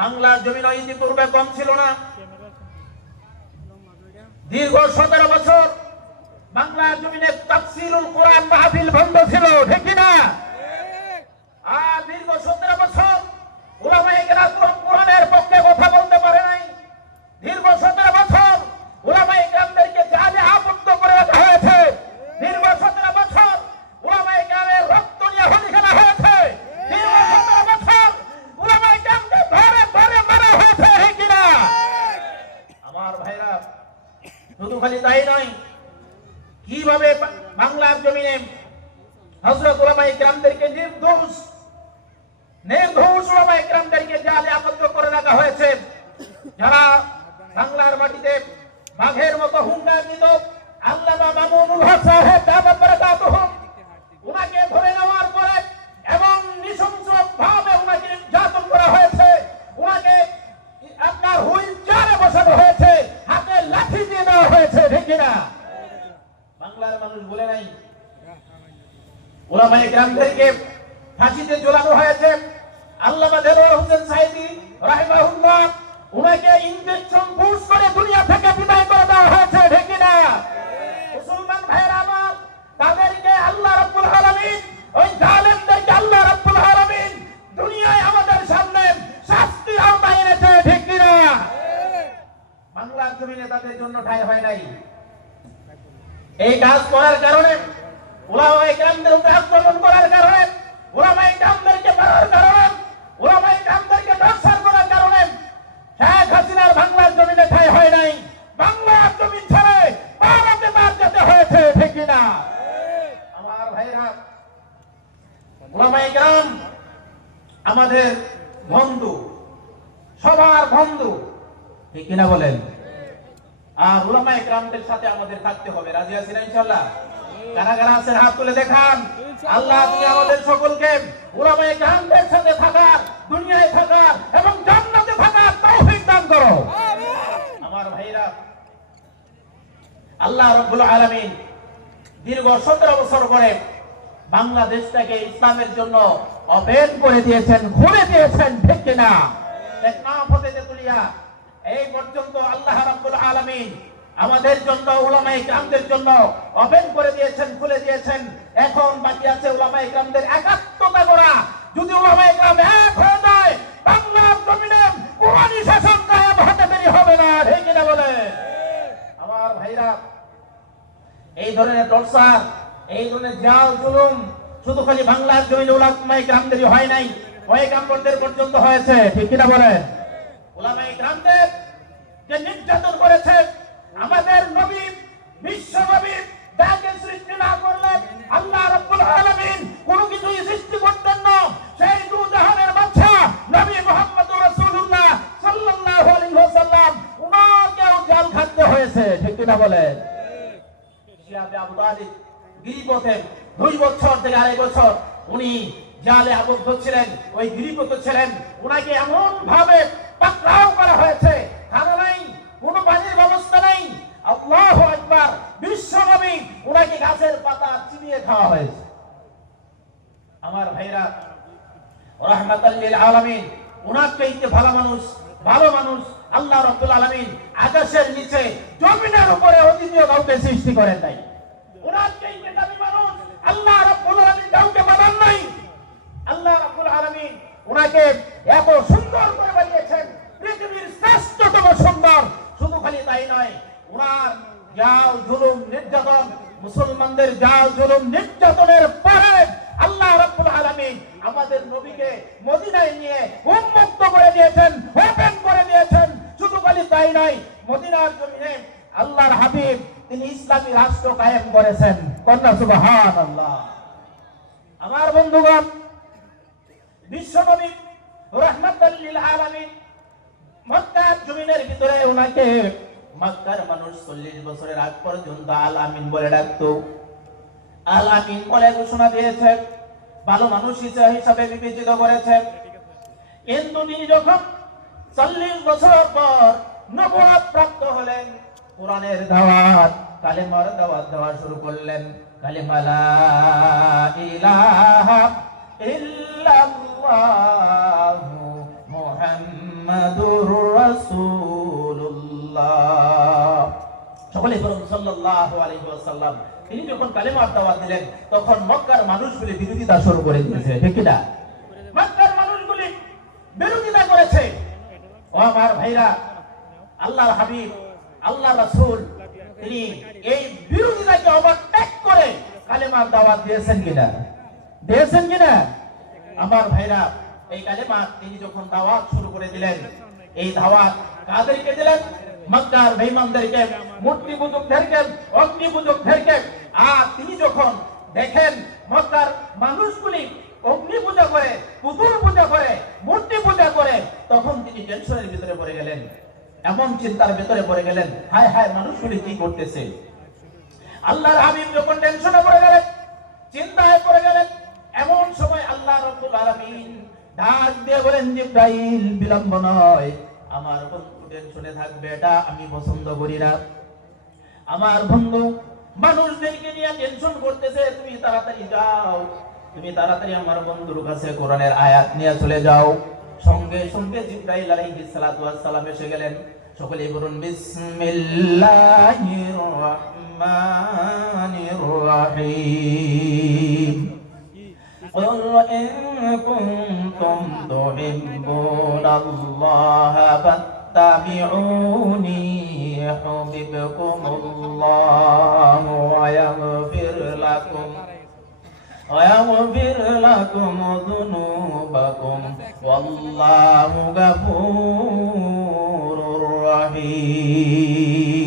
বাংলার ইন্দি পূর্বে কম ছিল না। দীর্ঘ সতেরো বছর বাংলার জমিনে তাফসিরুল কোরআন মাহফিল বন্ধ ছিল, ঠিক কিনা? আর দীর্ঘ সতেরো হজরত ওলামাই ইকরামদেরকে নির্দোষ নির্দোষ ওলামাই ইকরামদেরকে জালে আবদ্ধ করে রাখা হয়েছে। যারা বাংলার মাটিতে বাঘের মতো হুঙ্গার দিত, আল্লামা মামুনুল হক সাহেব ওলামায়ে গ্রামদেরকে ফাঁসিতে ঝোলানো হয়েছে। আল্লামা দেলোয়ার হোসেন সাইদি রাহিমাহুল্লাহ, উনাকে ইনজেকশন পুশ করে দুনিয়া থেকে বিদায় করে দেওয়া হয়েছে, ঠিক কিনা? মুসলমান ভাইয়েরা আমার, তাদেরকে আল্লাহ রাব্বুল আলামিন, ওই জালেমদেরকে আল্লাহ রাব্বুল আলামিন দুনিয়ায় আমাদের সামনে শাস্তি আওতায় এনেছে, ঠিক কিনা? বাংলার জন্য ঠাঁই হয় নাই। এই কাজ করার কারণে ওলামাই গ্রামদের উপরে আক্রমণ করার কারণে ওলামাই গ্রামদেরকে মারার কারণে ওলামাই গ্রামদেরকে টর্চার করার কারণে শেখ হাসিনার বাংলার জমিনে ঠাই হয় নাই। বাংলার জমিন ছেড়ে ভারতে তার যেতে হয়েছে, ঠিক না আমার ভাইরা ওলামাই গ্রাম আমাদের বন্ধু, সবার বন্ধু, ঠিক কিনা বলেন? আর উলামা একরামদের সাথে আমাদের থাকতে হবে, রাজি আছেন ইনশাআল্লাহ? কারা কারা আছেন হাত তুলে দেখান। আল্লাহ তুমি আমাদের সকলকে সাথে থাকার দুনিয়ায় থাকার এবং জান্নাতে থাকার তৌফিক দান করো। আমার ভাইরা আল্লাহ রাব্বুল আলামিন দীর্ঘ 17 বছর পরে বাংলাদেশটাকে ইসলামের জন্য ওপেন করে দিয়েছেন খুলে দিয়েছেন ঠিক কিনা? হতে তেতুলিয়া এই পর্যন্ত আল্লাহ রাব্বুল আলামিন আমাদের জন্য উলামায়ে ইকরামদের জন্য ওপেন করে দিয়েছেন, খুলে দিয়েছেন। এখন বাকি আছে উলামায়ে ইকরামদের একাত্মতা করা। যদি উলামায়ে ইকরাম এক হয়ে যায় বাংলার জমিনে শাসন হতে দেরি হবে না, ঠিক বলে? আমার ভাইরা, এই ধরনের টর্চার, এই ধরনের জাল জুলুম শুধু খালি বাংলার জমিনে উলামায়ে গ্রামদেরই হয় নাই, ওই গ্রামদের পর্যন্ত হয়েছে, ঠিক কিনা উলামায়ে গ্রামদের যে নির্যাতন করেছে আমাদের নবী, বিশ্ব নবী যাকে সৃষ্টি না করলে আল্লাহ রাব্বুল আলামিন কোনো কিছুই সৃষ্টি করতেন না। সেই দু জাহানের বাদশা নবী মুহাম্মদুর রাসূলুল্লাহ সাল্লাল্লাহু আলাইহি ওয়াসাল্লাম, উনাকেও জাল খাটতে হয়েছে, ঠিক কিনা বলেন? শিয়াবে আবু তালিব গিরিপথে দুই বছর থেকে আড়াই বছর উনি জালে আবদ্ধ ছিলেন, ওই গিরিপথ ছিলেন। উনাকে এমন ভাবে পাকড়াও করা হয়েছে নাই কোনো পানির ব্যবস্থা নেই। আল্লাহ একবার বিশ্ব নবী উনাকে গাছের পাতা চিবিয়ে খাওয়া হয়েছে। আমার ভাইরা রহমাতাল্লিল আলামিন, উনার চাইতে ভালো মানুষ ভালো মানুষ, আল্লাহ রব্বুল আলামিন আকাশের নিচে জমিনের উপরে অদ্বিতীয় কাউকে সৃষ্টি করেন নাই। উনার চাইতে দামি মানুষ, আল্লাহ রব্বুল আলামিন কাউকে বানান নাই। আল্লাহ রব্বুল আলামিন উনাকে এত সুন্দর করে বানিয়েছেন, পৃথিবীর শ্রেষ্ঠতম সুন্দর শুধু খালি তাই নয়। উনার জাল জুলুম, নির্যাতন, মুসলমানদের জাল জুলুম, নির্যাতনের পরে আল্লাহ রাব্বুল আলামিন আমাদের নবীকে মদিনায় নিয়ে উন্মুক্ত করে দিয়েছেন, ওপেন করে দিয়েছেন। শুধু খালি তাই নয়, মদিনার জমিনে আল্লাহর হাবিব, তিনি ইসলামী রাষ্ট্র কায়েম করেছেন। কন্যা সুবহানাল্লাহ। আমার বন্ধুগণ বিশ্বনবী রহমাতাল লিল আলামিন মক্কার জমিনের ভিতরে ওনাকে মক্কার মানুষ চল্লিশ বছরের আগ পর্যন্ত আল আমিন বলে ডাকতো। আল আমিন বলে ঘোষণা দিয়েছে, ভালো মানুষ হিসাবে বিবেচিত করেছে। কিন্তু তিনি যখন চল্লিশ বছর পর নবুয়াত প্রাপ্ত হলেন, কোরআনের দাওয়াত, কালেমার দাওয়াত দেওয়া শুরু করলেন। কালেমা ওয়াসাল্লাম। তিনি যখন কালেমার দাওয়াত দিলেন, তখন মক্কার মানুষগুলি বিরোধিতা শুরু করে দিয়েছে। ঠিক মক্কার মানুষগুলি বিরোধিতা করেছে। ও আমার ভাইরা, আল্লাহর হাবিব আল্লাহ রাসূল, তিনি এই বিরোধিতাকে ওভারটেক করে কালেমার দাওয়াত দিয়েছেন কিনা দিয়েছেন কিনা আমার ভাইরা, এই কালেমা তিনি যখন দাওয়াত শুরু করে দিলেন, এই দাওয়াত কাদেরকে দিলেন? মক্কার বেঈমানদেরকে, মূর্তি পূজকদেরকে, অগ্নি পূজকদেরকে, আর তিনি যখন দেখেন মক্কার মানুষগুলি অগ্নি পূজা করে, পুতুল পূজা করে, মূর্তি পূজা করে, তখন তিনি টেনশনের ভিতরে পড়ে গেলেন। এমন চিন্তার ভিতরে পড়ে গেলেন, হায় হায়, মানুষগুলি কি করতেছে? আল্লাহর হাবিব যখন টেনশনে পড়ে গেলেন, চিন্তায় পড়ে গেলেন, এমন সময় আল্লাহ রাব্বুল আলামিন ডাক দিয়ে বলেন, জিব্রাইল, বিলম্ব নয়, আমার বন্ধু টেনশনে থাকবে এটা আমি পছন্দ করি না আমার বন্ধু মানুষদেরকে নিয়ে টেনশন করতেছে তুমি তাড়াতাড়ি যাও তুমি তাড়াতাড়ি আমার বন্ধুর কাছে কোরআনের আয়াত নিয়ে চলে যাও সঙ্গে সঙ্গে জিব্রাইল আলাইহিস সালাতু ওয়াস সালাম এসে গেলেন সকলে বলুন বিসমিল্লাহির রহমানির রহিম قل إن كنتم تحبون الله فاتبعوني يحببكم الله ويغفر لكم ويغفر لكم ذنوبكم والله غفور رحيم